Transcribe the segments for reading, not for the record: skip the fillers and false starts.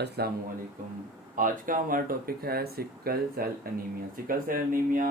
अस्सलाम वालेकुम। आज का हमारा टॉपिक है sickle cell anaemia. Sickle cell anaemia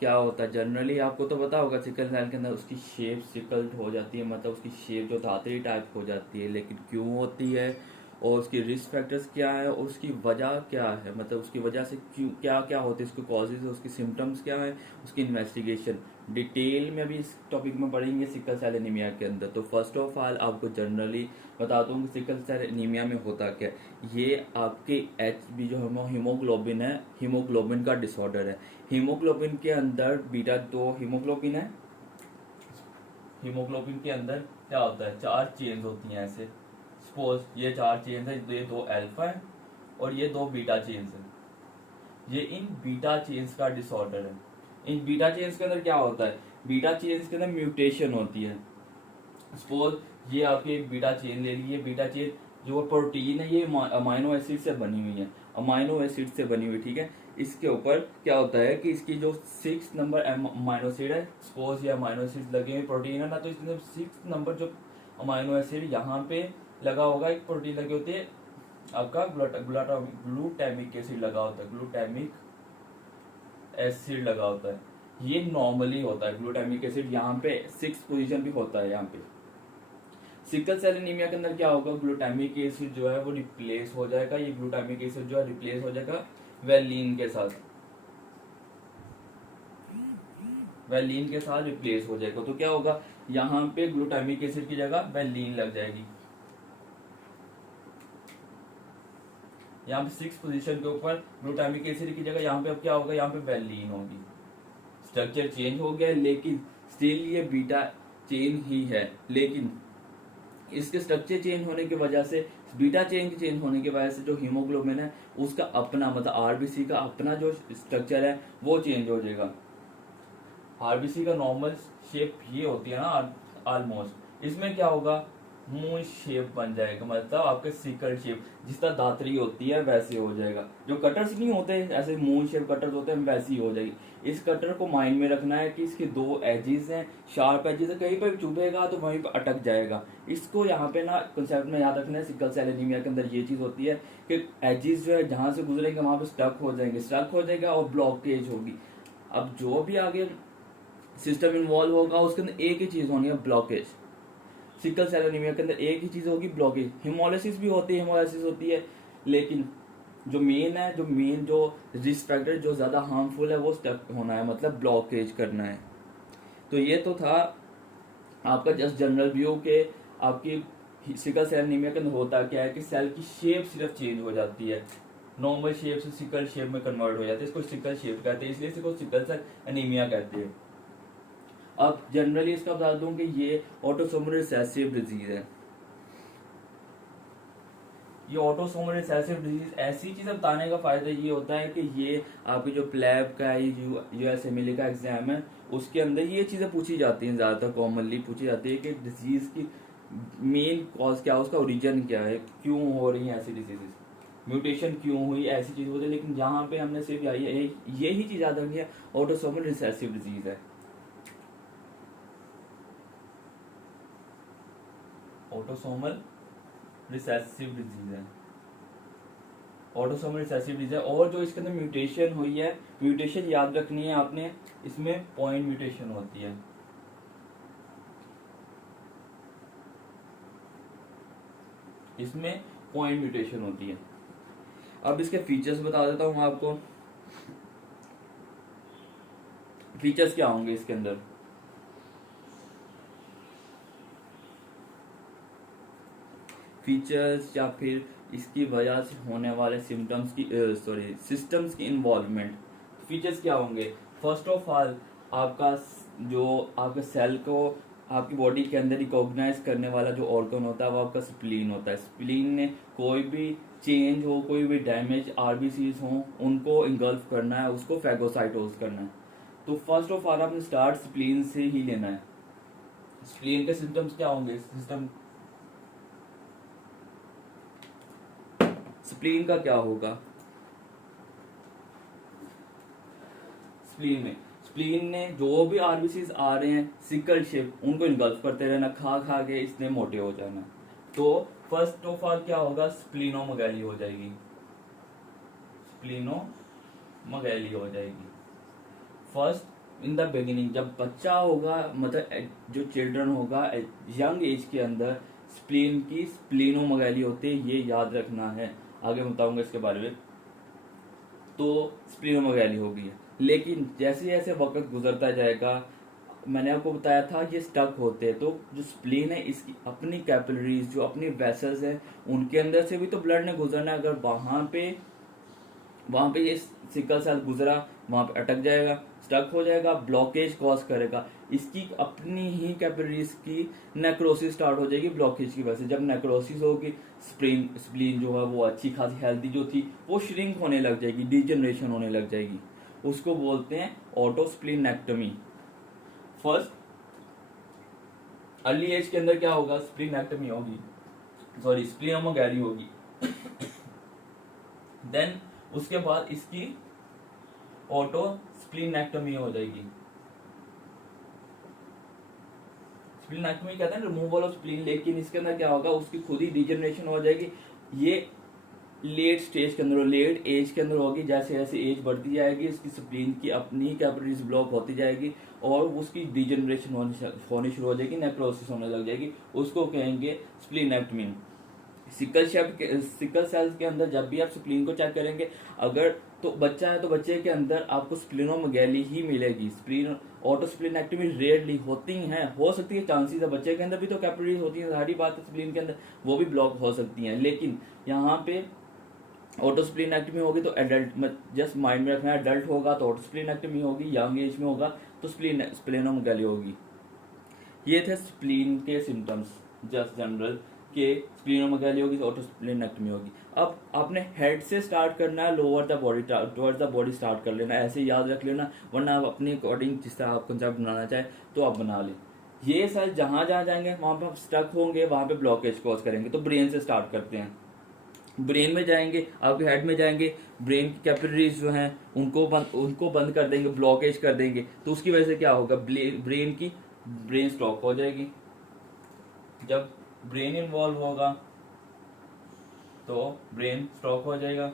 क्या होता है? जनरली आपको तो पता होगा, सिकल सेल के अंदर उसकी शेप सिकल्ड हो जाती है, मतलब उसकी शेप जो धातरी टाइप हो जाती है। लेकिन क्यों होती है और उसकी रिस्क फैक्टर्स क्या है और उसकी वजह क्या है, मतलब उसकी वजह से क्यों क्या क्या होती है, उसके कॉजेज, उसकी सिम्टम्स क्या है, उसकी इन्वेस्टिगेशन डिटेल में अभी इस टॉपिक में पढ़ेंगे सिकल सेल एनीमिया के अंदर। तो फर्स्ट ऑफ ऑल आपको जनरली बता दूं कि सिकल सेल एनीमिया में होता क्या है। ये आपके एच बी जो हीमोग्लोबिन है, हीमोग्लोबिन का डिसऑर्डर है। हीमोग्लोबिन के अंदर बीटा दो हीमोग्लोबिन है। हीमोग्लोबिन के अंदर क्या होता है, चार चेन्स होती हैं ऐसे। सपोज ये चार चेन्स है, ये दो अल्फा है और ये दो बीटा चेन्स है। ये इन बीटा चेन्स का डिसऑर्डर है। इन बीटा चेन्स के अंदर क्या होता है, बीटा चेन्स के अंदर म्यूटेशन होती है। सपोज ये आपकी एक बीटा चेन ले लीजिए। बीटा चेन जो प्रोटीन है ये अमाइनो एसिड से बनी हुई है, अमाइनो एसिड से बनी हुई, ठीक है। इसके ऊपर क्या होता है कि इसकी जो 6 नंबर अमाइनो एसिड है, सपोज ये अमाइनो एसिड लगे हुए प्रोटीन है ना, तो इसके 6 नंबर जो अमाइनो एसिड यहाँ पे लगा होगा, एक प्रोटीन लगी होती है आपका ग्लूटामिक एसिड लगा होता है, ग्लूटामिक एसिड लगा होता है। ये नॉर्मली होता है ग्लूटामिक एसिड, यहाँ पे 6 पोजीशन भी होता है यहाँ पे। सिकल सेल एनीमिया के अंदर क्या होगा, ग्लूटामिक एसिड जो है वो रिप्लेस हो जाएगा। ये ग्लूटामिक एसिड जो है रिप्लेस हो जाएगा वेलिन के साथ, वेलिन के साथ रिप्लेस हो जाएगा। तो क्या होगा, यहाँ पे ग्लूटामिक एसिड की जगह वेलिन लग जाएगी। यहाँ पे 6 पोजीशन के ऊपर ग्लूटामिक एसिड की जगह यहाँ पे अब क्या होगा, यहाँ पे वेलिन होगी। स्ट्रक्चर चेंज हो गया, लेकिन स्टिल ये बीटा चेन ही है। लेकिन इसके स्ट्रक्चर चेंज होने की वजह से, बीटा चेन चेंज होने की वजह से जो हीमोग्लोबिन है उसका अपना, मतलब आरबीसी का अपना जो स्ट्रक्चर है वो चेंज हो जाएगा। आरबीसी का नॉर्मल शेप ये होती है ना ऑलमोस्ट, इसमें क्या होगा, मून शेप बन जाएगा, मतलब आपके सिकल शेप जिस तरह दातरी होती है वैसे हो जाएगा। जो कटर्स नहीं होते ऐसे मून शेप कटर्स होते हैं, वैसी हो जाएगी। इस कटर को माइंड में रखना है कि इसके दो एजेस हैं, शार्प एजेस है, कहीं पर चुभेगा तो वहीं पर अटक जाएगा। इसको यहाँ पे ना कंसेप्ट में याद रखना है। सिकल सेल एनीमिया के अंदर ये चीज होती है कि एजेस जो है जहां से गुजरेंगे वहां पे स्टक हो जाएंगे, स्टक हो जाएगा और ब्लॉकेज होगी। अब जो भी आगे सिस्टम इन्वॉल्व होगा उसके अंदर एक ही चीज होनी है, ब्लॉकेज। सिकल सेल एनीमिया के अंदर एक ही चीज होगी, ब्लॉकेज। हिमोलिसिस भी होती है, हिमोलिसिस होती है, लेकिन जो मेन है, जो मेन जो रिस्क फैक्टर जो ज्यादा हार्मफुल है वो स्टक होना है, मतलब ब्लॉकेज करना है। तो ये तो था आपका जस्ट जनरल व्यू के आपकी सिकल सेल एनीमिया के अंदर होता क्या है कि सेल की शेप सिर्फ चेंज हो जाती है, नॉर्मल शेप से सिकल शेप में कन्वर्ट हो जाती है। इसको सिकल शेप कहते हैं, इसलिए इसको सिकल सेल एनीमिया कहते हैं। अब जनरली इसका बता दूं कि ये ऑटोसोमल रिसेसिव डिजीज है। ये ऑटोसोमल रिसेसिव डिजीज ऐसी चीज बताने का फायदा ये होता है कि ये आपकी जो प्लेब का यूएसएमएलए का एग्जाम है उसके अंदर ये चीजें पूछी जाती हैं, ज्यादातर कॉमनली पूछी जाती है कि डिजीज की मेन कॉज क्या है, उसका ओरिजिन क्या है, क्यों हो रही है ऐसी डिजीजेस, म्यूटेशन क्यों हुई, ऐसी चीज होती है। लेकिन जहां पे हमने सिर्फ यही चीज याद रखनी है, ऑटोसोमल रिसेसिव डिजीज है। ऑटोसोमल रिसेसिव डिजीज है, ऑटोसोमल रिसेसिव डिजीज है। और जो इसके अंदर म्यूटेशन हुई है, म्यूटेशन याद रखनी है आपने, इसमें पॉइंट म्यूटेशन होती है। इसमें पॉइंट म्यूटेशन होती है। अब इसके फीचर्स बता देता हूं आपको। फीचर्स क्या होंगे इसके अंदर, फीचर्स या फिर इसकी वजह से होने वाले सिम्टम्स की, सॉरी, सिस्टम्स की इन्वॉल्वमेंट। फीचर्स क्या होंगे, फर्स्ट ऑफ ऑल आपका जो आपके सेल को आपकी बॉडी के अंदर रिकॉग्नाइज करने वाला जो ऑर्गन होता है वो आपका स्प्लीन होता है। स्प्लीन ने कोई भी चेंज हो, कोई भी डैमेज आरबीसीज हो, उनको इंगल्फ करना है, उसको फैगोसाइटोज करना है। तो फर्स्ट ऑफ ऑल आपने स्टार्ट स्प्लीन से ही लेना है। स्प्लीन के सिम्टम्स क्या होंगे, सिस्टम स्प्लीन का क्या होगा, स्प्लीन में, स्प्लीन ने जो भी आरबीसीज आ रहे हैं सिकल शेप, उनको इनगल्फ करते रहना, खा खा के इसने मोटे हो जाना। तो फर्स्ट ऑफ ऑल क्या होगा, स्प्लीनोमेगाली हो जाएगी, स्प्लीनोमेगाली हो जाएगी। फर्स्ट इन द बिगिनिंग, जब बच्चा होगा, मतलब जो चिल्ड्रन होगा यंग एज के अंदर, स्प्लीन की स्प्लीनोमेगाली होती है, ये याद रखना है, आगे बताऊंगा इसके बारे में। तो स्प्लीनोमेगाली होगी, लेकिन जैसे जैसे वक्त गुजरता जाएगा, मैंने आपको बताया था ये स्टक होते हैं, तो जो स्प्लीन है इसकी अपनी कैपिलरीज, जो अपनी वेसल्स है, उनके अंदर से भी तो ब्लड ने गुजरना है। अगर वहां पे ये सिकल सेल गुजरा, वहां पे अटक जाएगा, स्टक हो जाएगा, ब्लॉकेज कॉज करेगा। इसकी अपनी ही कैपिलरीज की नेक्रोसिस स्टार्ट हो जाएगी ब्लॉकेज की वजह से। जब नेक्रोसिस होगी, स्प्लीन जो है वो अच्छी खासी हेल्दी जो थी वो श्रिंक होने लग जाएगी, डिजनरेशन होने लग जाएगी, उसको बोलते हैं ऑटोस्प्लीनेक्टमी। फर्स्ट अर्ली एज के अंदर क्या होगा, स्प्लीनेक्टमी होगी, सॉरी स्प्लीनोमेगाली होगी। देन उसके बाद इसकी ऑटो स्प्लीनेक्टमी हो जाएगी। स्प्लीनेक्टमी कहते हैं रिमूवल ऑफ स्प्लीन, लेकिन इसके अंदर क्या होगा, उसकी खुद ही डिजनरेशन हो जाएगी। ये लेट स्टेज के अंदर, लेट एज के अंदर होगी। जैसे जैसे एज बढ़ती जाएगी, इसकी स्प्लीन की अपनी कैपिलरीज ब्लॉक होती जाएगी और उसकी डिजनरेशन होनी शुरू हो जाएगी, नेक्रोसिस होने लग जाएगी, उसको कहेंगे स्प्लीनेक्टमी। सिकल सेल्स के अंदर जब भी आप स्प्लीन को चेक करेंगे, अगर तो बच्चा है तो बच्चे के अंदर आपको स्प्लीनोमेगाली ही मिलेगी। स्प्लीन ऑटोस्प्लीनेक्टमी रेयरली होती है, हो सकती है, चांसेस है। बच्चे के अंदर भी तो कैपिलरीज होती है, सारी बात है, स्प्लीन के अंदर वो भी ब्लॉक हो सकती हैं, लेकिन यहाँ पे ऑटोस्प्लीनेक्टमी होगी तो एडल्ट, जस्ट माइंड में रखना है, एडल्ट होगा तो ऑटोस्प्लीनेक्टमी होगी, यंग एज में होगा तो स्प्लीनोमेगाली होगी। ये थे स्प्लीन के सिम्टम्स, जस्ट जनरल के स्प्लीनोमेगाली होगी तो ऑटोस्प्लीनेक्टमी होगी। अब आपने हेड से स्टार्ट करना है, lower the body towards the body start कर लेना, ऐसे याद रख लेना, वरना आप अपनी अकॉर्डिंग जिस तरह आप कंसेप्ट बनाना चाहे तो आप बना लें। ये सारे जहां जहां जाएंगे वहां पे स्टक होंगे, वहां पे ब्लॉकेज कॉज करेंगे। तो ब्रेन से स्टार्ट करते हैं। ब्रेन में जाएंगे, आपके हेड में जाएंगे, ब्रेन की कैपिलरीज जो हैं उनको बंद कर देंगे, ब्लॉकेज कर देंगे, तो उसकी वजह से क्या होगा, ब्रेन स्ट्रोक हो जाएगी। जब ब्रेन इन्वॉल्व होगा तो ब्रेन स्ट्रोक हो जाएगा।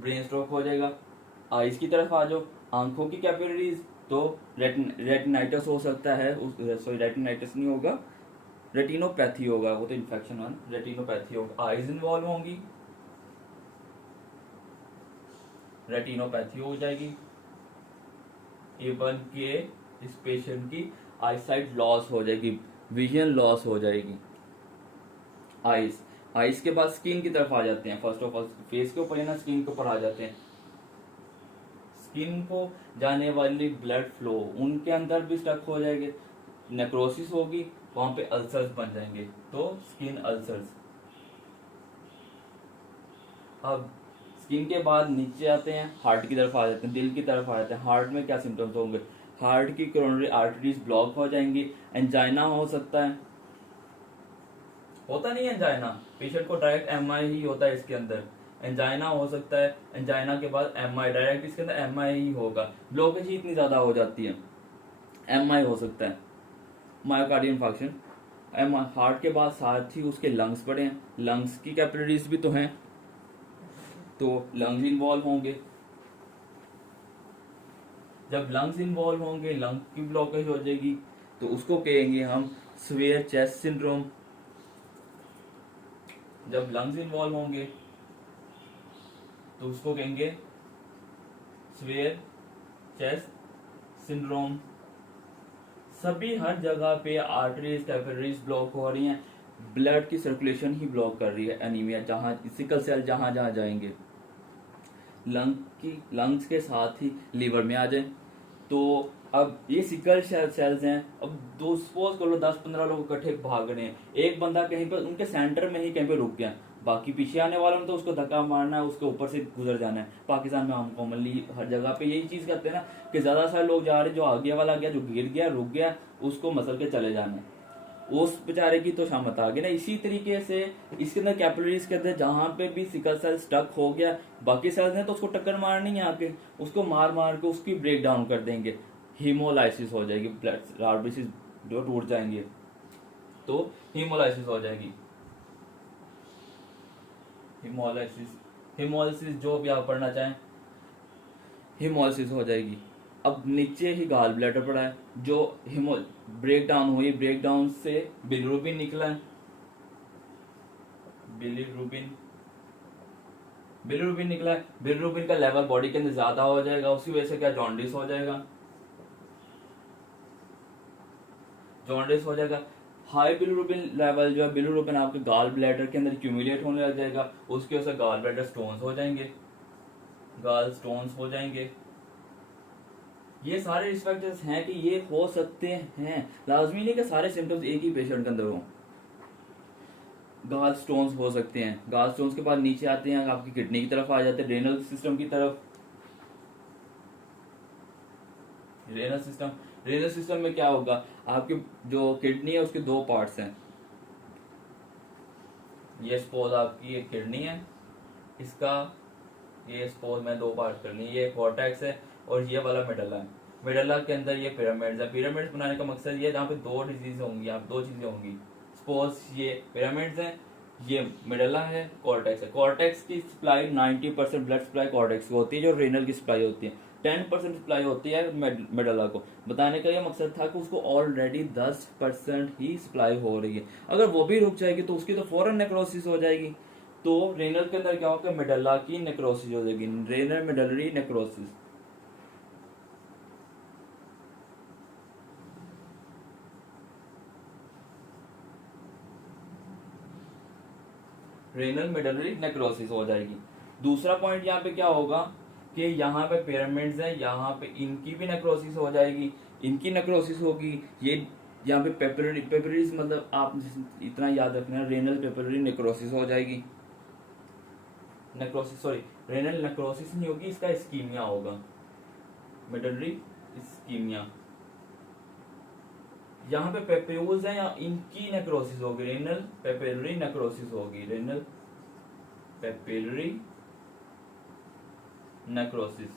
ब्रेन स्ट्रोक हो जाएगा। आइज की तरफ आ जाओ, आंखों की कैपिलरीज, तो रेटिनाइटिस हो सकता है, सॉरी रेटिनाइटिस नहीं होगा, रेटिनोपैथी होगा, वो तो इन्फेक्शन है, रेटिनोपैथी होगा। आइज इन्वॉल्व होंगी, रेटिनोपैथी हो जाएगी। इवन के इस पेशेंट की आईसाइट लॉस हो जाएगी, विजन लॉस हो जाएगी। आइज के बाद स्किन की तरफ आ जाते हैं। फर्स्ट ऑफ ऑल फेस के ऊपर या ना स्किन के ऊपर आ जाते हैं। स्किन को जाने वाली ब्लड फ्लो उनके अंदर भी स्टक हो जाएंगे, नेक्रोसिस होगी, वहां पे अल्सर्स बन जाएंगे, तो स्किन अल्सर्स। अब स्किन के बाद नीचे आते हैं, हार्ट की तरफ आ जाते हैं, दिल की तरफ आ जाते हैं। हार्ट में क्या सिम्टम्स होंगे, हार्ट की कोरोनरी आर्टरीज ब्लॉक हो जाएंगी, एंजाइना हो सकता है, होता नहीं है एंजाइना, पेशेंट को डायरेक्ट एमआई ही होता है इसके अंदर, एंजाइना हो सकता है, एंजाइना के बाद एमआई, डायरेक्ट इसके अंदर एमआई ही होगा, ब्लॉकेज ही इतनी ज्यादा हो जाती है, एमआई हो सकता है, मायोकार्डियल इंफार्क्शन। हार्ट के बाद साथ ही उसके लंग्स पड़े हैं, लंग्स की कैपिलरीज भी तो हैं, तो लंग्स इन्वॉल्व होंगे। जब लंग्स इन्वॉल्व होंगे, लंग की ब्लॉकेज हो जाएगी, तो उसको कहेंगे हम स्वेयर चेस्ट सिंड्रोम। जब लंग्स इन्वॉल्व होंगे तो उसको कहेंगे स्वेयर चेस्ट सिंड्रोम। सभी हर जगह पे आर्टरीज कैपिलरीज ब्लॉक हो रही हैं, ब्लड की सर्कुलेशन ही ब्लॉक कर रही है, एनीमिया, जहां सिकल सेल जहां जहां जाएंगे। लंग्स के साथ ही लीवर में आ जाए, तो अब ये सिकल सेल्स हैं। अब दो सपोज कर लो 10-15 लोग इकट्ठे भाग रहे हैं, एक बंदा कहीं पर उनके सेंटर में ही कहीं पे रुक गया, बाकी पीछे आने वालों ने तो उसको धक्का मारना है, उसके ऊपर से गुजर जाना है। पाकिस्तान में हम कॉमनली हर जगह पे यही चीज करते हैं ना, कि ज्यादा सारे लोग जा रहे, जो आगे वाला गया, जो गिर गया, रुक गया, उसको मसल के चले जाना है, उस बेचारे की तो शामत आ गई ना। इसी तरीके से इसके अंदर कैपिलरीज के अंदर जहां पे भी सिकल सेल स्टक हो गया, बाकी सेल्स ने तो उसको टक्कर मारनी है, आके उसको मार मार के उसकी ब्रेक डाउन कर देंगे। हीमोलाइसिस हो जाएगी, ब्लड आरबीसी जो टूट जाएंगे तो हीमोलाइसिस हो जाएगी। हीमोलाइसिस, हीमोलाइसिस जो भी आप पढ़ना चाहें, हीमोलाइसिस हो जाएगी। अब नीचे ही गाल ब्लैडर पड़ा है, जो हीमो ब्रेक डाउन हुई, ब्रेक डाउन से बिलिरुबिन निकला है, बिलिरुबिन बिलिरुबिन निकला है, बिलिरुबिन का लेवल बॉडी के अंदर ज्यादा हो जाएगा, उसकी वजह से क्या जॉन्डिस हो जाएगा, जॉन्डिस हो जाएगा। हाई बिलिरुबिन लेवल जो है, बिलिरुबिन आपके गाल ब्लैडर के अंदर एक्यूमुलेट होने लग जाएगा, उसकी वजह से गाल ब्लैडर स्टोन्स हो जाएंगे, गाल स्टोन्स हो जाएंगे। ये सारे रिस्क फैक्टर्स हैं कि ये हो सकते हैं, लाजमी नहीं कि सारे सिम्टम्स एक ही पेशेंट के अंदर हों। गाल स्टोन्स हो सकते हैं, गाल स्टोन्स के बाद नीचे आते हैं, आपकी किडनी की तरफ आ जाते हैं, रेनल सिस्टम की तरफ। रेनल सिस्टम, रेनल सिस्टम में क्या होगा, आपकी जो किडनी है उसके दो पार्ट्स हैं। ये सपोज आपकी एक किडनी है, इसका ये सपोज मैं दो पार्ट कर ली, ये कॉर्टेक्स है और ये वाला मेडुला है। मेडुला के अंदर ये पिरामिड्स है। पिरामिड्स बनाने का मकसद ये जहाँ पे दो डिजीज होंगी, आप दो चीजें होंगी। सपोज ये पिरामिड्स हैं, ये मेडुला है, कॉर्टेक्स है। कॉर्टेक्स की सप्लाई 90% ब्लड सप्लाई कॉर्टेक्स को होती है, जो रेनल की सप्लाई होती है 10% सप्लाई होती है मेडुला को। बताने का ये मकसद था कि उसको ऑलरेडी 10% ही सप्लाई हो रही है, अगर वो भी रुक जाएगी तो उसकी तो फौरन नेक्रोसिस हो जाएगी। तो रेनल के अंदर क्या होगा, मेडुला की नेक्रोसिस हो जाएगी, renal medullary necrosis. Renal medullary necrosis हो जाएगी। दूसरा पॉइंट यहाँ पे क्या होगा कि यहाँ पे पिरामिड्स हैं, यहाँ पे इनकी भी नेक्रोसिस हो जाएगी, इनकी नेक्रोसिस होगी। ये यहाँ पे पेपिलरी, पेपिलरीज मतलब आप इतना याद रखना, रेनल पेपिलरी नेक्रोसिस हो जाएगी। नेक्रोसिस सॉरी, रेनल नेक्रोसिस नहीं होगी, इसका इस्कीमिया होगा, मेडुलरी इस्कीमिया। यहाँ पे पेपियूल्स हैं, या इनकी नेक्रोसिस होगी, रेनल पेपिलरी नेक्रोसिस होगी, renal papillary necrosis,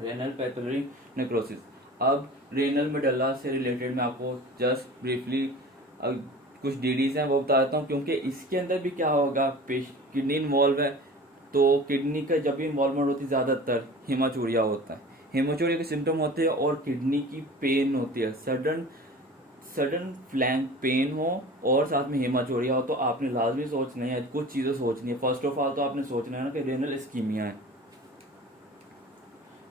renal papillary necrosis. अब रेनल मेडुला से रिलेटेड मैं आपको जस्ट ब्रीफली कुछ डीडीज हैं वो बताता हूँ, क्योंकि इसके अंदर भी क्या होगा, किडनी इन्वॉल्व है, तो किडनी का जब भी इन्वॉल्वमेंट होती है ज्यादातर हेमाचूरिया होता है। हेमाचूरिया के सिम्टम होते हैं और किडनी की पेन होती है, सडन सडन फ्लैंक पेन हो और साथ में हेमाचूरिया हो, तो आपने लाजमी सोचना है, कुछ चीजें सोचनी है। फर्स्ट ऑफ ऑल तो आपने सोचना है ना कि रेनल इस्कीमिया है।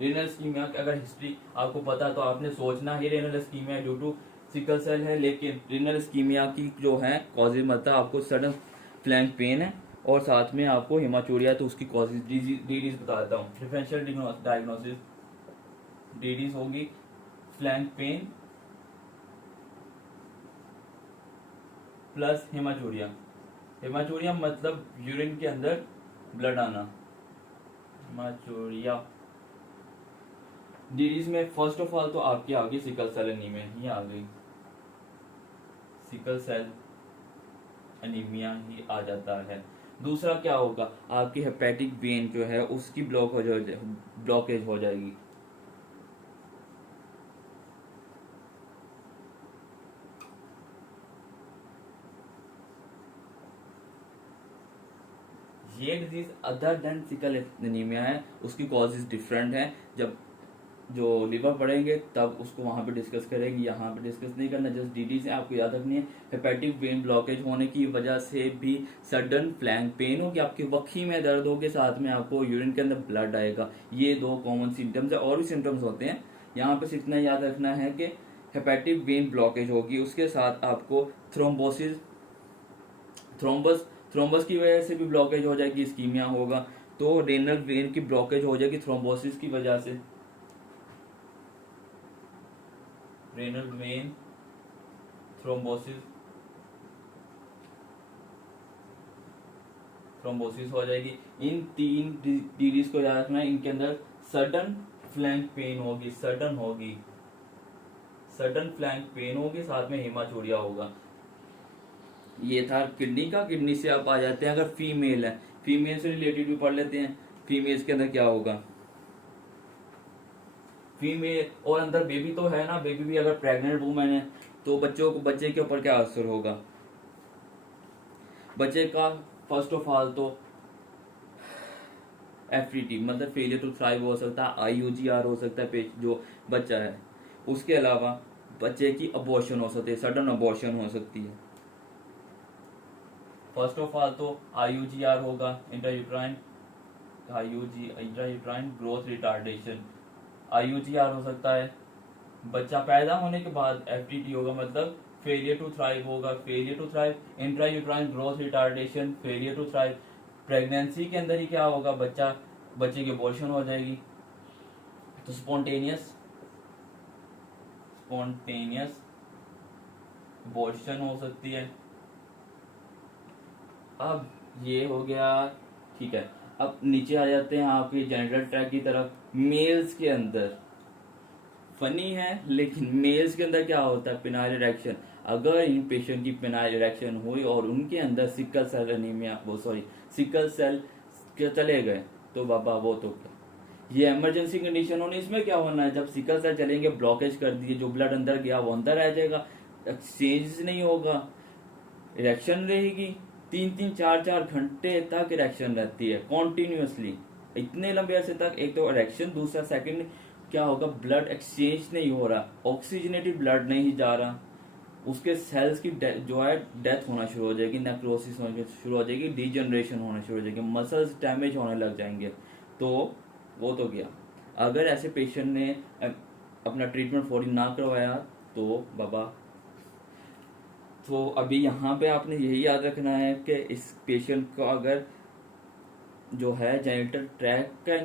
रेनल इस्कीमिया की अगर हिस्ट्री आपको पता तो आपने सोचना है renal ischaemia due to sickle cell है, लेकिन रेनल इस्कीमिया की जो है कॉजेज मतलब आपको सडन फ्लैंक पेन है और साथ में आपको हेमाचूरिया, तो उसकी कॉजेज डीडीज बता देता हूँ। डिफरेंशियल डायग्नोसिस डीडीज होगी, flank pain plus haematuria. Haematuria मतलब यूरिन के अंदर ब्लड आना, हेमाचूरिया। डीडीज में फर्स्ट ऑफ ऑल तो आपकी आ गई सिकल सेल एनीमिया, ही आ गई, सिकल सेल एनीमिया ही आ जाता है। दूसरा क्या होगा, आपकी हेपेटिक वेन जो है उसकी ब्लॉकेज हो जाएगी। ये disease other than sickle anaemia है, उसकी कॉजेज डिफरेंट है। जब जो लिवर पढ़ेंगे तब उसको वहां पे डिस्कस करेंगे, यहाँ पे डिस्कस नहीं करना। जस्ट डीडी से आपको याद रखनी है, हेपेटिक वेन ब्लॉकेज होने की वजह से भी सडन फ्लैंक पेन होगी, आपकी वक्की में दर्द होगी, साथ में आपको यूरिन के अंदर ब्लड आएगा। ये दो कॉमन सिम्टम्स है, और भी सिम्टम्स होते हैं। यहाँ पे इतना याद रखना है कि हेपेटिक वेन ब्लॉकेज होगी, उसके साथ आपको थ्रोम्बोसिस, थ्रोम्बस की वजह से भी ब्लॉकेज हो जाएगी, इस्कीमिया होगा। तो रेनल वेन की ब्लॉकेज हो जाएगी थ्रोम्बोसिस की वजह से, रेनल वेन थ्रोम्बोसिस हो जाएगी। इन तीन डीडीज को याद रखना है, इनके अंदर सडन फ्लैंक पेन होगी, सडन फ्लैंक पेन होगी, साथ में हेमाचूरिया होगा। ये था किडनी का। किडनी से आप आ जाते हैं, अगर फीमेल है, फीमेल से रिलेटेड भी पढ़ लेते हैं। फीमेल्स के अंदर क्या होगा, फीमेल और अंदर बेबी तो है ना, बेबी भी अगर प्रेग्नेंट वुमेन है तो बच्चे के ऊपर क्या असर होगा? बच्चे का फर्स्ट ऑफ ऑल तो एफटीटी मतलब फेलियर टू थ्राइव हो सकता है, आईयूजीआर हो सकता है जो बच्चा है। उसके अलावा बच्चे की अबॉर्शन हो सकती है, सडन अबॉर्शन हो सकती है। फर्स्ट ऑफ ऑल तो आईयूजीआर होगा, इंट्रायूट्राइन ग्रोथ रिटार्डेशन, आईयूजीआर हो सकता है। बच्चा पैदा होने के बाद एफटीटी होगा, मतलब फेलियर टू थ्राइव होगा, failure to thrive, intrauterine growth retardation, failure to thrive. Pregnancy के अंदर ही क्या होगा? बच्चे की अबॉर्शन हो जाएगी। तो स्पॉन्टेनियस अबॉर्शन हो सकती है। अब ये हो गया, ठीक है। अब नीचे आ जाते हैं आपके जेनिटल ट्रैक्ट की तरफ। मेल्स के अंदर फनी है, लेकिन मेल्स के अंदर क्या होता है? Penile erection. अगर इन पेशेंट की पिनाइल इरेक्शन हुई और उनके अंदर sickle cell anaemia sickle cell के चले गए तो बाबा वो तो क्या, ये इमरजेंसी कंडीशन होनी। इसमें क्या होना है? जब सिकल सेल चलेंगे, ब्लॉकेज कर दिए, जो ब्लड अंदर गया वो अंदर रह जाएगा, एक्सचेंज नहीं होगा, इरेक्शन रहेगी। 3-4 घंटे तक इरेक्शन रहती है कॉन्टिन्यूसली, इतने लंबे अरसे तक। एक तो इरेक्शन, दूसरा सेकंड क्या होगा? ब्लड एक्सचेंज नहीं हो रहा, ऑक्सीजनेटेड ब्लड नहीं जा रहा, उसके सेल्स की जो है डेथ होना शुरू हो जाएगी, नेक्रोसिस होना शुरू हो जाएगी, डीजनरेशन होना शुरू हो जाएगी, मसल्स डैमेज होने लग जाएंगे। तो वो तो गया। अगर ऐसे पेशेंट ने अपना ट्रीटमेंट फौरी ना करवाया तो बाबा, तो अभी यहाँ पे आपने यही याद रखना है कि इस पेशेंट को अगर जो है जेनिटल ट्रैक्ट का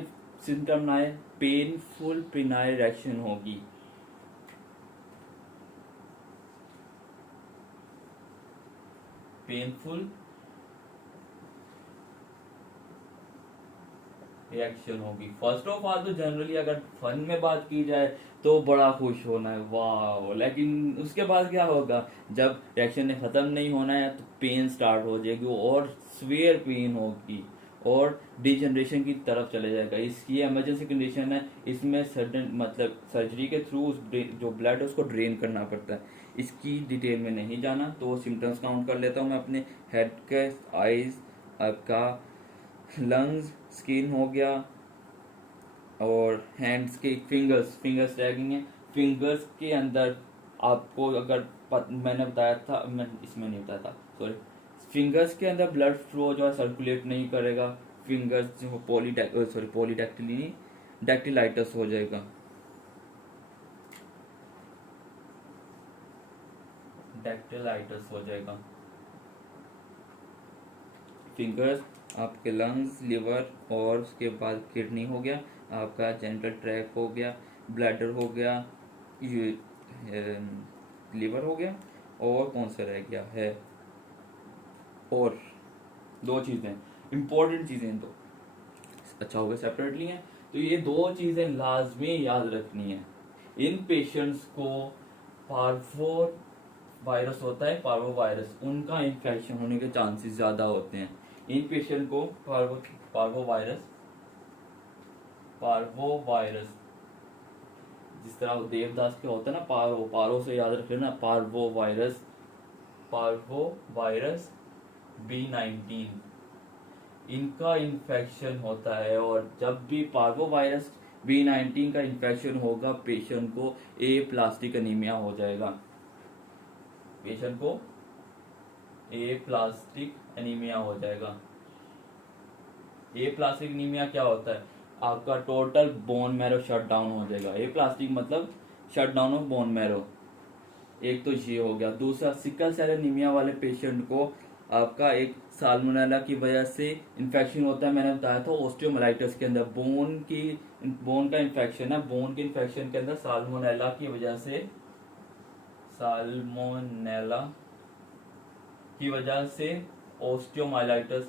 सिम्टम ना है, पेनफुल पिनाइल इरेक्शन होगी। पेनफुल रिएक्शन होगी। फर्स्ट ऑफ ऑल तो जनरली अगर फन में बात की जाए तो बड़ा खुश होना है, वाह। लेकिन उसके बाद क्या होगा? जब रिएक्शन खत्म नहीं होना है तो पेन स्टार्ट हो जाएगी और स्वेयर पेन होगी और डिजनरेशन की तरफ चले जाएगा। इसकी इमरजेंसी कंडीशन है, इसमें सडन मतलब सर्जरी के थ्रू जो ब्लड है उसको ड्रेन करना पड़ता है। इसकी डिटेल में नहीं जाना, तो सिम्टम्स काउंट कर लेता हूँ मैं अपने। हेड के, आईज, आपका लंग्स, स्किन हो गया, और हैंड्स के फिंगर्स टैगिंग है। फिंगर्स के अंदर आपको अगर मैंने बताया था, मैं इसमें नहीं बताया था, सॉरी। फिंगर्स के अंदर ब्लड फ्लो जो है सर्कुलेट नहीं करेगा, फिंगर्स जो पॉलीडैक्टिली डैक्टिलाइटस हो जाएगा, डैक्टिलाइटस हो जाएगा। फिंगर्स, आपके लंग्स, लिवर और उसके बाद किडनी हो गया, आपका जेनिटल ट्रैक हो गया, ब्लैडर हो गया, लिवर हो गया, और कौन सा रह गया है? और दो चीज़ें इंपॉर्टेंट चीज़ें, दो अच्छा हो गया सेपरेटली हैं। तो ये दो चीज़ें लाजमी याद रखनी है। इन पेशेंट्स को पार्वो वायरस होता है, पार्वो वायरस, उनका इन्फेक्शन होने के चांसेस ज़्यादा होते हैं। इन पेशेंट को पार्वो वायरस जिस तरह देवदास के होता है ना, पारो से याद रख लेना, पार्वो वायरस B19, इनका इन्फेक्शन होता है। और जब भी पार्वो वायरस B19 का इन्फेक्शन होगा, पेशेंट को ए प्लास्टिक अनीमिया हो जाएगा। पेशेंट को ए प्लास्टिक एनीमिया हो जाएगा। ए प्लास्टिक एनीमिया क्या होता है? आपका total bone marrow shut down हो जाएगा। ए प्लास्टिक मतलब shut down of bone marrow. एक तो ये हो गया। दूसरा, सिकल सेल एनीमिया वाले पेशेंट को आपका एक साल्मोनेला की वजह से इन्फेक्शन होता है। मैंने बताया था ऑस्टियोमाइलाइटिस के अंदर बोन का इन्फेक्शन है। बोन के इन्फेक्शन के अंदर साल्मोनेला की वजह से ऑस्टियोमाइलाइटिस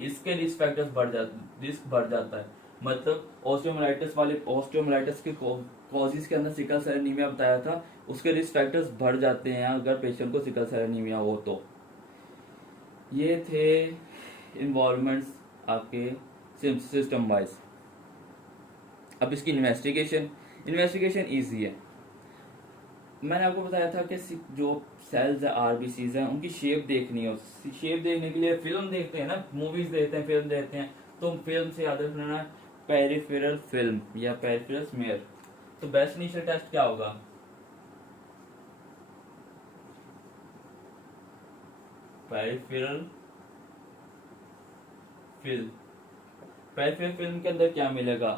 इसके रिस्क फैक्टर्स रिस्क बढ़ जाता है। मतलब ऑस्टियोमाइलाइटिस के कॉजेज के अंदर सिकल सेल एनीमिया बताया था, उसके रिस्क फैक्टर्स बढ़ जाते हैं अगर पेशेंट को सिकल सेल एनीमिया हो तो। ये थे इन्वॉल्वमेंट्स आपके सिस्टम वाइज। अब इसकी इन्वेस्टिगेशन ईजी है। मैंने आपको बताया था कि जो सेल्स है आरबीसीज हैं उनकी शेप देखनी हो, शेप देखने के लिए फिल्म देखते हैं ना, मूवीज देखते हैं, फिल्म देखते हैं, तो फिल्म से याद रखना पेरिफेरल फिल्म या पेरिफेरल स्मेयर। तो बेस्ट इनिशियल टेस्ट क्या होगा? Peripheral film. पेरिफेरल फिल्म के अंदर क्या मिलेगा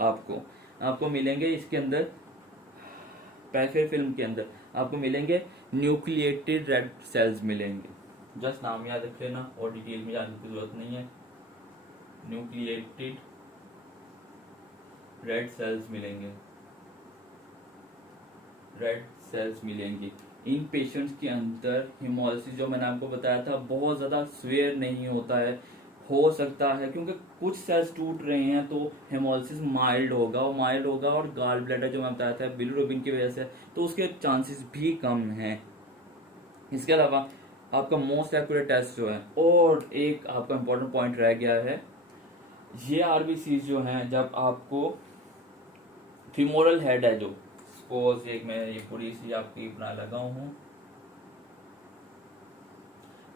आपको मिलेंगे इसके अंदर, पेरिफेरल फिल्म के अंदर आपको मिलेंगे न्यूक्लिएटेड रेड सेल्स मिलेंगे। जस्ट नाम याद रख लेना और डिटेल में जानने की जरूरत नहीं है। न्यूक्लिएटेड रेड सेल्स मिलेंगे। इन पेशेंट्स के अंदर हेमोलिसिस जो मैंने आपको बताया था बहुत ज्यादा स्वेयर नहीं होता है, हो सकता है क्योंकि कुछ सेल्स टूट रहे हैं तो हेमोलिसिस माइल्ड होगा और गाल ब्लैडर जो मैं बताया था बिलिरुबिन की वजह से, तो उसके चांसेस भी कम हैं। इसके अलावा आपका मोस्ट एक्यूरेट टेस्ट जो है, और एक आपका इंपॉर्टेंट पॉइंट रह गया है, ये आरबीसी जो हैं जब आपको फीमोरल हेड है जो, सपोज एक मैं ये पूरी सी आपकी बना लगा हूं,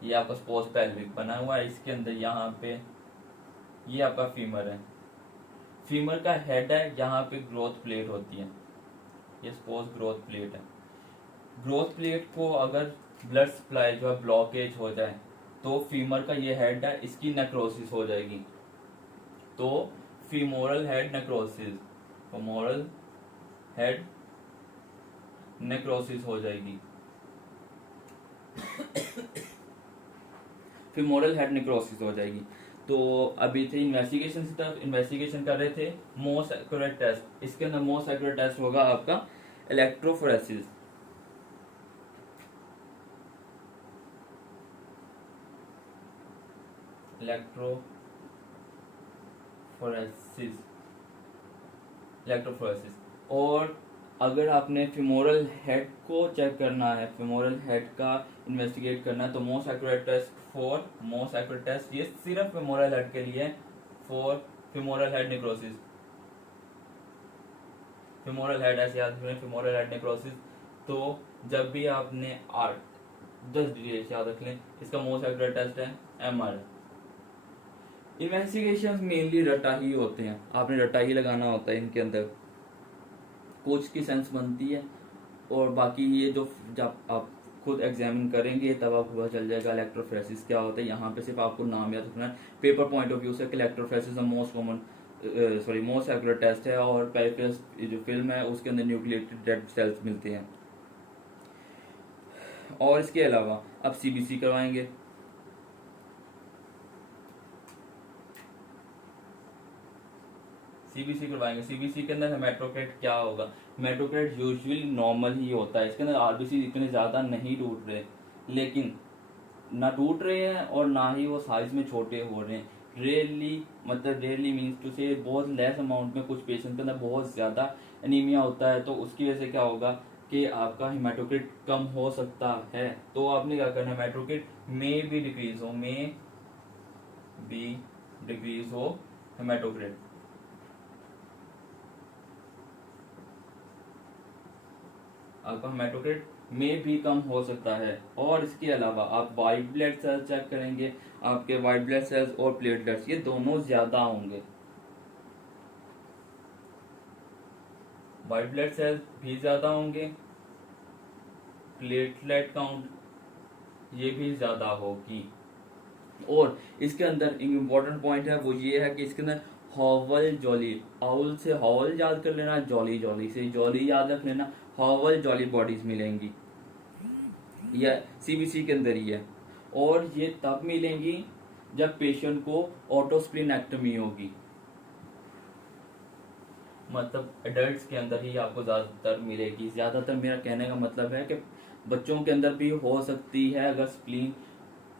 ये आपका सपोज पेल्विक बना हुआ है, इसके अंदर यहाँ पे ये आपका फीमर है, फीमर का हेड है, यहाँ पे ग्रोथ प्लेट होती है, ये सपोज ग्रोथ प्लेट है। ग्रोथ प्लेट को अगर ब्लड सप्लाई जो है ब्लॉकेज हो जाए तो फीमर का ये हेड है, इसकी नेक्रोसिस हो जाएगी, तो femoral head necrosis, femoral head necrosis हो जाएगी। फीमोरल हेड नेक्रोसिस हो जाएगी। तो अभी थे इन्वेस्टिगेशन की तरफ, इन्वेस्टिगेशन कर रहे थे मोस्ट एक्यूरेट टेस्ट। इसके अंदर मोस्ट एक्यूरेट टेस्ट होगा आपका इलेक्ट्रोफोरेसिस। इलेक्ट्रोफोरेसिस। और अगर आपने फीमोरल हेड को चेक करना है, फीमोरल हेड का इन्वेस्टिगेट करना है, तो मोस्ट एक्यूरेट टेस्ट ये सिर्फ फीमोरल हेड के लिए for femoral head necrosis. Femoral head ऐसे याद रखें, फीमोरल हेड नेक्रोसिस। तो जब भी आपने 10 डिटेल्स याद रख लें, इसका मोस्ट एक्यूरेट टेस्ट है एमआर। इन्वेस्टिगेशन मेनली रटा ही होते हैं, आपने रटा ही लगाना होता है, इनके अंदर कुछ की सेंस बनती है, और बाकी ये जो जब आप खुद एग्जामिन करेंगे तब आपको पता चल जाएगा इलेक्ट्रोफोरेसिस क्या होता है। यहाँ पे सिर्फ आपको नाम याद रखना है पेपर पॉइंट ऑफ व्यू से, इलेक्ट्रोफोरेसिस मोस्ट एक्यूरेट टेस्ट है, और पेरिफेरल जो फिल्म है उसके अंदर न्यूक्लिएटेड रेड सेल्स मिलते हैं। और इसके अलावा आप सीबीसी करवाएंगे, सीबीसी के अंदर हेमेटोक्राइट क्या होगा? हेमेटोक्राइट यूजुअली नॉर्मल ही होता है, इसके अंदर आरबीसी इतने ज्यादा नहीं टूट रहे, लेकिन ना टूट रहे हैं और ना ही वो साइज में छोटे हो रहे हैं। रेयरली मीन्स टू से बहुत लेस अमाउंट में कुछ पेशेंट के अंदर बहुत ज्यादा एनीमिया होता है, तो उसकी वजह से क्या होगा कि आपका हेमेटोक्राइट कम हो सकता है। तो आपने क्या करना है, हेमेटोक्राइट में भी डिक्रीज हो हेमेटोक्राइट। आपका हेमेटोक्राइट में भी कम हो सकता है। और इसके अलावा आप वाइट ब्लड सेल्स चेक करेंगे, आपके वाइट ब्लड सेल्स और प्लेटलेट्स ये दोनों ज्यादा होंगे, वाइट ब्लड सेल्स भी ज्यादा होंगे, प्लेटलेट काउंट ये भी ज्यादा होगी। और इसके अंदर एक इम्पोर्टेंट पॉइंट है, वो ये है कि इसके अंदर हॉवल जॉली, आउल से हॉवल याद कर लेना, जॉली से जॉली याद रख लेना, हॉवल जॉली बॉडीज मिलेंगी, यह सीबीसी के अंदर ही है। और ये तब मिलेंगी जब पेशेंट को ऑटोस्प्लीनेक्टमी होगी, मतलब एडल्ट्स के अंदर ही आपको ज्यादातर मिलेगी। ज्यादातर मेरा कहने का मतलब है कि बच्चों के अंदर भी हो सकती है अगर स्प्लीन।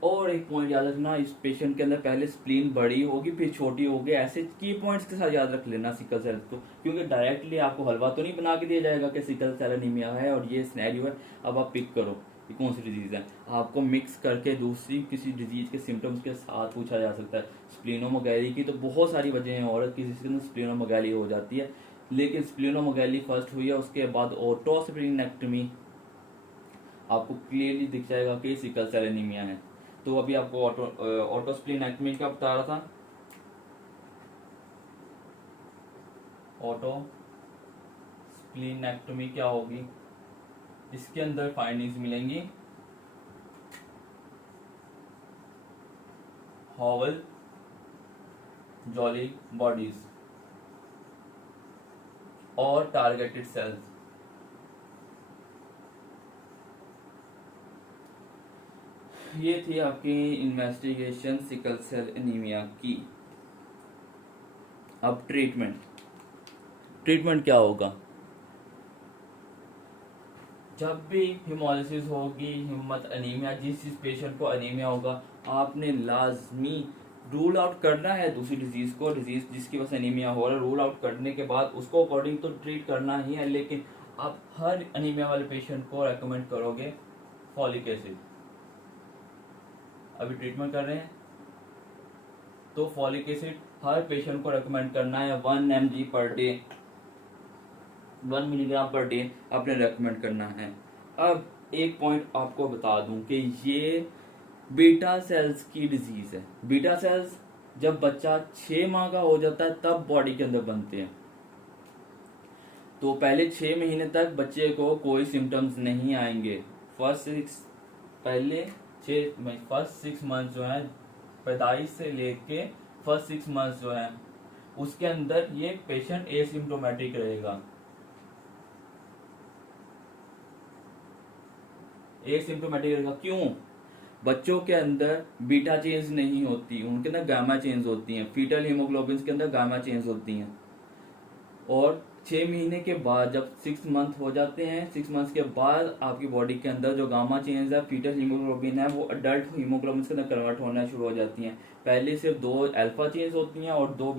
और एक पॉइंट याद रखना, इस पेशेंट के अंदर पहले स्प्लीन बड़ी होगी फिर छोटी होगी, ऐसे की पॉइंट्स के साथ याद रख लेना सिकल सेल को, क्योंकि डायरेक्टली आपको हलवा तो नहीं बना के दिया जाएगा कि सिकल सेल एनीमिया है और ये सिनेरियो है अब आप पिक करो। कि कौन सी डिजीज है, आपको मिक्स करके दूसरी किसी डिजीज के सिम्टम्स के साथ पूछा जा सकता है। स्प्लीनोमेगैली की तो बहुत सारी वजह हैं, औरत किसी के अंदर स्प्लीनोमेगैली हो जाती है, लेकिन स्प्लीनोमेगैली फर्स्ट हुई है, उसके बाद ऑटोस्प्लीनेक्टमी आपको क्लियरली दिख जाएगा कि सिकल सेल एनीमिया है। तो अभी आपको ऑटोस्प्लीनेक्टमी का बता रहा था, ऑटोस्प्लीनेक्टमी क्या होगी, इसके अंदर फाइंडिंग्स मिलेंगी हॉवल जॉली बॉडीज और टारगेटेड सेल्स। ये थी आपकी इन्वेस्टिगेशन सिकल सेल एनीमिया की। अब ट्रीटमेंट क्या होगा, जब भी हिमोलिसिस होगी, हिम्मत अनीमिया, जिस पेशेंट को अनीमिया होगा, आपने लाजमी रूल आउट करना है दूसरी डिजीज को, डिजीज जिसकी वजह से अनीमिया हो रहा है, रूल आउट करने के बाद उसको अकॉर्डिंग तो ट्रीट करना ही है, लेकिन आप हर अनीमिया वाले पेशेंट को रेकमेंड करोगे फॉलिक एसिड। अभी ट्रीटमेंट कर रहे हैं तो फॉलिक एसिड हर पेशेंट को रेकमेंड करना है 1 mg per day, 1 milligram per day आपने रेकमेंड करना है। अब एक पॉइंट आपको बता दूं कि ये बीटा सेल्स की डिजीज है। बीटा सेल्स जब बच्चा 6 माह का हो जाता है तब बॉडी के अंदर बनते हैं, तो पहले 6 महीने तक बच्चे को कोई सिम्टम्स नहीं आएंगे। फर्स्ट 6 मंथ जो है, पैदाइश से लेके फर्स्ट 6 मंथ जो है, उसके अंदर ये पेशेंट एसिम्प्टोमेटिक रहेगा। एसिम्प्टोमेटिक रहेगा क्यों? बच्चों के अंदर बीटा चेंज नहीं होती, उनके अंदर गामा चेंज होती हैं, फीटल हीमोग्लोबिन के अंदर गामा चेंज होती हैं। और 6 महीने के बाद जब 6 मंथ हो जाते हैं, 6 मंथ के बाद आपकी बॉडी के अंदर जो गामा चेंज है, फीटल हीमोग्लोबिन है, वो अडल्ट हीमोग्लोबिन के अंदर कन्वर्ट होना शुरू हो जाती हैं। पहले सिर्फ 2 अल्फा चेंज होती हैं और 2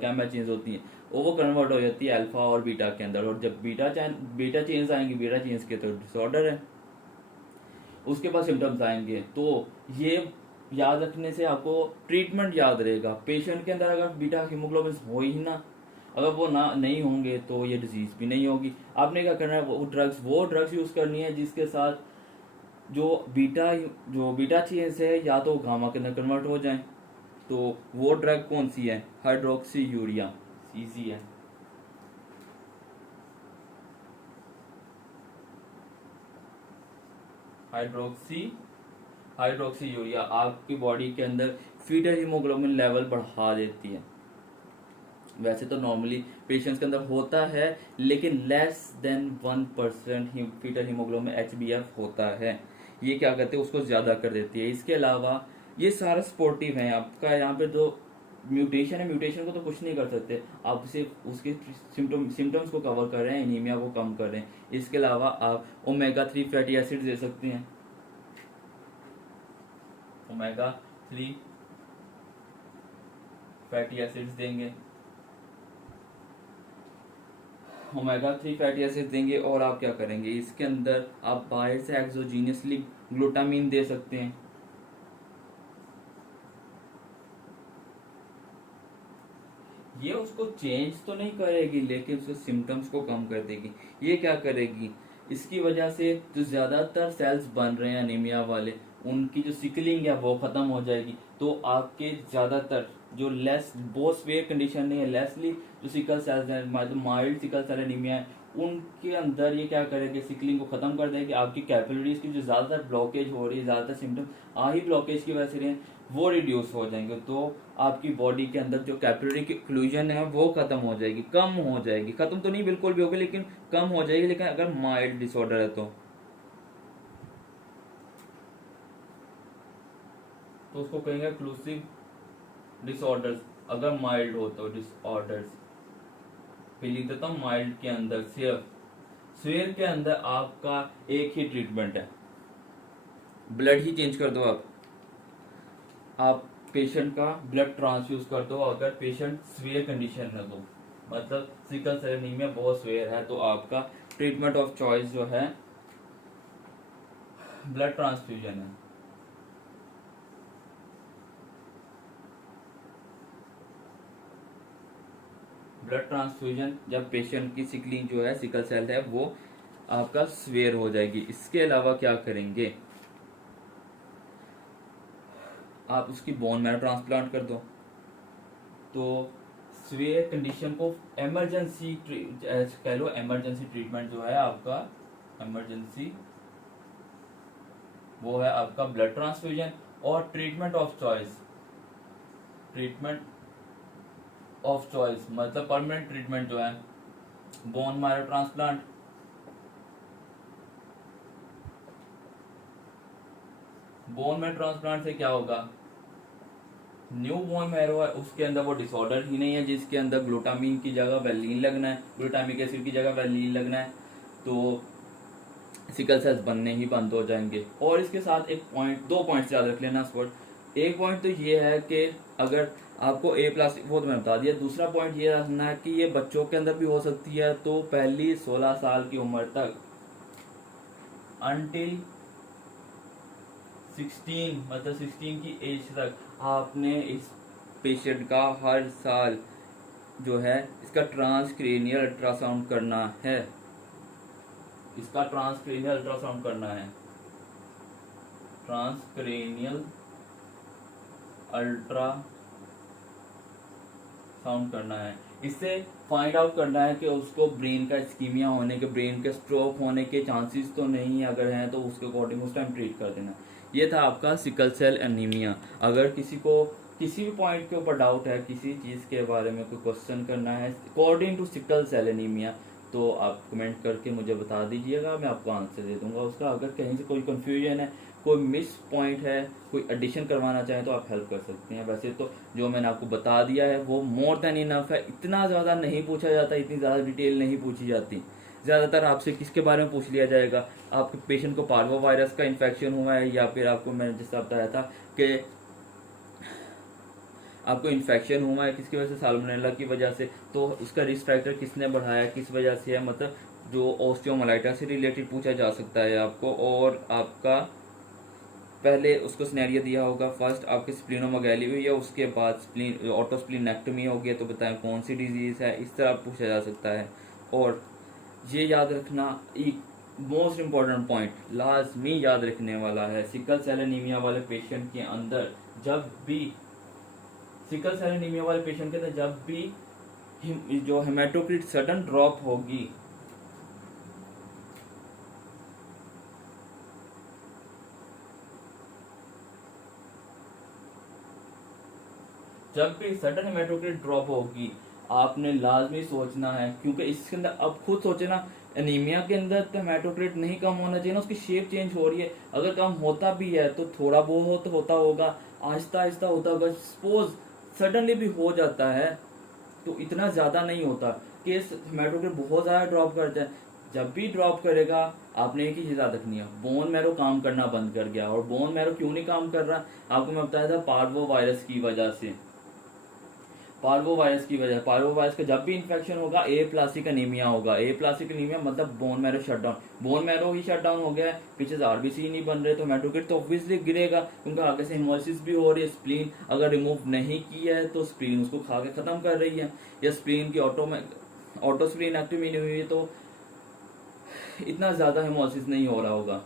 गामा चेंज होती हैं, वो कन्वर्ट हो जाती है अल्फा और बीटा के अंदर। और जब बीटा चेंज आएंगे, बीटा चेंज के तो डिसऑर्डर है, उसके बाद सिम्टम्स आएंगे। तो ये याद रखने से आपको ट्रीटमेंट याद रहेगा। पेशेंट के अंदर अगर बीटा हीमोग्लोबिन हो ही ना, अगर वो ना नहीं होंगे तो ये डिजीज भी नहीं होगी। आपने क्या करना है, वो ड्रग्स यूज करनी है जिसके साथ जो बीटा चेंज है या तो गामा के अंदर कन्वर्ट हो जाए। तो वो ड्रग कौन सी है? हाइड्रोक्सी यूरिया, इजी है। हाइड्रोक्सी यूरिया आपकी बॉडी के अंदर फीटल हीमोग्लोबिन लेवल बढ़ा देती है। वैसे तो नॉर्मली पेशेंट्स के अंदर होता है, लेकिन less than 1% foetal haemoglobin HbF होता है। ये क्या करते हैं, उसको ज्यादा कर देती है। इसके अलावा ये सारा सपोर्टिव है आपका। यहाँ पे जो म्यूटेशन है, म्यूटेशन को तो कुछ नहीं कर सकते, आप सिर्फ उसके सिम्टम्स को कवर कर रहे हैं, एनीमिया को कम कर रहे हैं। इसके अलावा आप ओमेगा 3 फैटी एसिड दे सकते हैं, ओमेगा 3 फैटी एसिड्स देंगे, ओमेगा 3 फैटी एसिड देंगे। और आप क्या करेंगे, इसके अंदर आप बाहर से एक्सोजीनियसली ग्लूटामीन दे सकते हैं। ये उसको चेंज तो नहीं करेगी, लेकिन उसके सिम्टम्स को कम कर देगी। ये क्या करेगी, इसकी वजह से जो ज्यादातर सेल्स बन रहे हैं अनीमिया वाले, उनकी जो सिकलिंग है वो खत्म हो जाएगी। तो आपके ज्यादातर जो बहुत स्वेयर कंडीशन नहीं है, लेसली जो सिकल सेल्स है, माइल्ड सिकल सेल एनीमिया है, उनके अंदर ये क्या करेगी, सिकलिंग को खत्म कर देगी। आपकी कैपिलरीज की जो ज्यादातर ब्लॉकेज हो रही है, ज्यादातर सिम्टम ही ब्लॉकेज की वजह से रहे हैं, वो रिड्यूस हो जाएंगे। तो आपकी बॉडी के अंदर जो कैपिलरी की ओक्लूजन है वो खत्म हो जाएगी, कम हो जाएगी। खत्म तो नहीं बिल्कुल भी होगी, लेकिन कम हो जाएगी। लेकिन अगर माइल्ड डिसऑर्डर है तो उसको कहेंगे एक्लूसिव डिसऑर्डर्स। अगर माइल्ड हो तो डिसऑर्डर्स फिर लिख देता हूँ माइल्ड के अंदर स्वेयर के अंदर आपका एक ही ट्रीटमेंट है, ब्लड ही चेंज कर दो। आप पेशेंट का ब्लड ट्रांसफ्यूज कर दो अगर पेशेंट स्वेयर कंडीशन है तो, मतलब सिकल सेल एनीमिया बहुत स्वेयर है, तो आपका ट्रीटमेंट ऑफ चॉइस जो है ब्लड ट्रांसफ्यूजन है। ब्लड ट्रांसफ्यूजन जब पेशेंट की सिकलिंग जो है, सिकल सेल है, वो आपका स्वेयर हो जाएगी। इसके अलावा क्या करेंगे, आप उसकी बोन मैरो ट्रांसप्लांट कर दो। तो स्वेयर कंडीशन को इमरजेंसी कह लो, इमरजेंसी ट्रीटमेंट जो है आपका, इमरजेंसी वो है आपका ब्लड ट्रांसफ्यूजन। और treatment of choice, treatment of choice मतलब परमानेंट ट्रीटमेंट जो है, bone marrow transplant. Bone marrow transplant से क्या होगा, न्यू बोन मैरो है उसके अंदर वो डिसऑर्डर ही नहीं है जिसके अंदर ग्लूटामीन की जगह वैलिन लगना है, ग्लूटामिक एसिड की जगह वैलिन लगना है, तो सिकल सेल्स बनने ही बंद हो जाएंगे। और इसके साथ एक पॉइंट, दो पॉइंट्स याद रख लेना स्पॉट। एक पॉइंट तो ये है कि अगर आपको ए प्लस, वो तो मैंने बता दिया। दूसरा पॉइंट ये रखना है कि ये बच्चों के अंदर भी हो सकती है, तो पहली 16 साल की उम्र तक, अनटिल 16 मतलब 16 की एज तक आपने इस पेशेंट का हर साल जो है इसका ट्रांसक्रेनियल अल्ट्रासाउंड करना है, इसका ट्रांसक्रेनियल अल्ट्रासाउंड करना है, ट्रांसक्रेनियल अल्ट्रा साउंड करना है। इससे फाइंड आउट करना है कि उसको ब्रेन का इस्कीमिया होने के, ब्रेन के स्ट्रोक होने के चांसेस तो नहीं है, अगर हैं तो उसके अकॉर्डिंग उस टाइम ट्रीट कर देना। ये था आपका सिकल सेल एनीमिया। अगर किसी को किसी भी पॉइंट के ऊपर डाउट है, किसी चीज़ के बारे में कोई क्वेश्चन करना है according to sickle cell anaemia, तो आप कमेंट करके मुझे बता दीजिएगा, मैं आपको आंसर दे दूंगा उसका। अगर कहीं से कोई कंफ्यूजन है, कोई मिस पॉइंट है, कोई एडिशन करवाना चाहें तो आप हेल्प कर सकते हैं। वैसे तो जो मैंने आपको बता दिया है वो मोर देन इनफ है, इतना ज़्यादा नहीं पूछा जाता, इतनी ज़्यादा डिटेल नहीं पूछी जाती। ज़्यादातर आपसे किसके बारे में पूछ लिया जाएगा, आपके पेशेंट को पार्वो वायरस का इन्फेक्शन हुआ है, या फिर आपको मैंने जैसा बताया था कि आपको इन्फेक्शन हुआ है किसकी वजह से, साल्मोनेला की वजह से, तो उसका रिस्क फैक्टर किसने बढ़ाया, किस वजह से है, मतलब जो ऑस्टियोमाइलाइटिस से रिलेटेड पूछा जा सकता है आपको। और आपका पहले उसको सिनेरियो दिया होगा, फर्स्ट आपकी स्प्लीनोमेगाली हुई है, उसके बाद स्प्लीन ऑटोस्प्लीनेक्टमी हो गई, तो बताएं कौन सी डिजीज है, इस तरह पूछा जा सकता है। और ये याद रखना, एक मोस्ट इम्पॉर्टेंट पॉइंट लाजमी याद रखने वाला है, सिकल सेल एनीमिया वाले पेशेंट के अंदर जब भी, सिकल सेल एनीमिया वाले पेशेंट के अंदर जब भी जो हेमाटोक्रिट सडन ड्रॉप होगी, जब भी सडन हेमाटोक्रिट ड्रॉप होगी, आपने लाजमी सोचना है, क्योंकि इसके अंदर अब खुद सोचे ना, एनीमिया के अंदर तो हेमाटोक्रिट नहीं कम होना चाहिए ना, उसकी शेप चेंज हो रही है। अगर कम होता भी है तो थोड़ा बहुत होता होगा, आहिस्ता आहिस्ता होता होगा। सपोज सडनली भी हो जाता है तो इतना ज्यादा नहीं होता कि हेमाटोक्रिट बहुत ज्यादा ड्रॉप कर जाए। जब भी ड्रॉप करेगा आपने एक ही चीज याद रखनी है, बोन मैरो काम करना बंद कर गया। और बोन मैरो क्यों नहीं काम कर रहा, आपको मैं बताया था, पार्वो वायरस की वजह से, पार्वो वायरस की वजह। पार्वो वायरस का जब भी इन्फेक्शन होगा, ए प्लास्टिक एनीमिया होगा। ए प्लास्टिक एनीमिया मतलब bone marrow shutdown, bone marrow ही शटडाउन हो गया है, पीछे आरबीसी नहीं बन रहे, तो हेमाटोक्रिट तो ऑब्वियसली गिरेगा, क्योंकि आगे से हेमोलिसिस भी हो रही है। स्प्लीन अगर रिमूव नहीं किया है तो स्प्लीन उसको खा के खत्म कर रही है, या स्प्लीन की ऑटोस्प्लीनेक्टमी नहीं हुई है तो इतना ज्यादा हेमोलिसिस नहीं हो रहा होगा।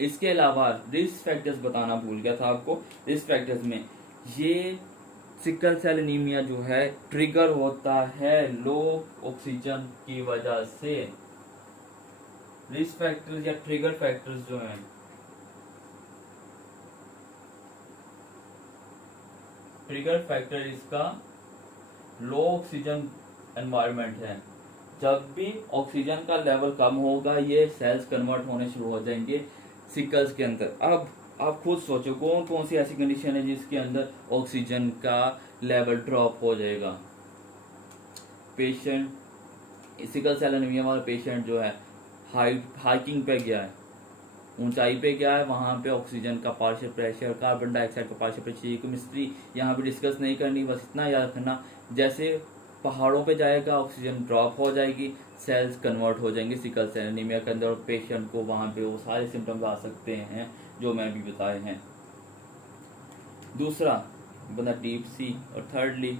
इसके अलावा रिस्क फैक्टर्स बताना भूल गया था आपको। रिस्क फैक्टर्स में ये सिकल सेल एनीमिया जो है ट्रिगर होता है लो ऑक्सीजन की वजह से। रिस्क फैक्टर्स या ट्रिगर फैक्टर्स जो हैं, ट्रिगर फैक्टर इसका लो ऑक्सीजन एनवायरनमेंट है। जब भी ऑक्सीजन का लेवल कम होगा, ये सेल्स कन्वर्ट होने शुरू हो जाएंगे सिकल्स के अंदर। अब आप खुद सोचो कौन कौन सी ऐसी कंडीशन है जिसके अंदर ऑक्सीजन का लेवल ड्रॉप हो जाएगा। पेशेंट, सिकल सेल एनीमिया वाला पेशेंट जो है हाइकिंग पे गया है, ऊंचाई पे गया है, वहां पे ऑक्सीजन का पार्शियल प्रेशर, कार्बन डाइऑक्साइड का पार्शियल प्रेशर, केमिस्ट्री यहाँ पे डिस्कस नहीं करनी, बस इतना याद रखना। जैसे पहाड़ों पे जाएगा, ऑक्सीजन ड्रॉप हो जाएगी, सेल्स कन्वर्ट हो जाएंगे सिकल सेल एनीमिया के अंदर, और पेशेंट को वहाँ पे वो सारे सिम्टम्स आ सकते हैं जो मैं भी बताए हैं। दूसरा बंदा डीप सी, और थर्डली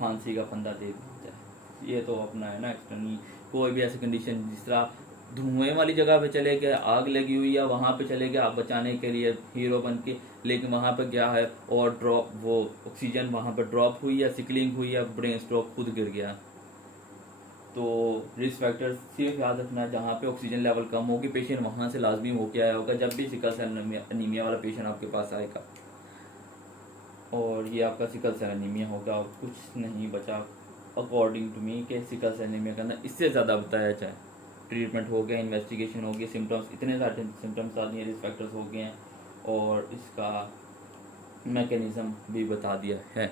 फांसी का फंदा दे देता है। ये तो अपना है ना एक्सटर्नल, कोई भी ऐसी कंडीशन जिस तरह धुएं वाली जगह पे चले गए, आग लगी हुई है, वहां पे चले गए आप बचाने के लिए हीरो बन के, लेकिन वहां पे क्या है और ड्रॉप, वो ऑक्सीजन वहां पर ड्रॉप हुई है, सिकलिंग हुई है, ब्रेन स्ट्रोक, खुद गिर गया। तो रिस्क फैक्टर सिर्फ याद रखना है, जहाँ पे ऑक्सीजन लेवल कम होगी पेशेंट वहां से लाजमी होके आया होगा जब भी सिकल सेल एनीमिया वाला पेशेंट आपके पास आएगा, और ये आपका सिकल सेल एनीमिया होगा और कुछ नहीं बचा अकॉर्डिंग टू मी के सिकल सेल एनीमिया के अंदर इससे ज़्यादा बताया जाए। ट्रीटमेंट हो गया, इन्वेस्टिगेशन हो गई, सिम्टम्स इतने सारे सिम्टम्स आ दिए, रिस्क फैक्टर्स हो गए हैं, और इसका मैकेनिज्म भी बता दिया है।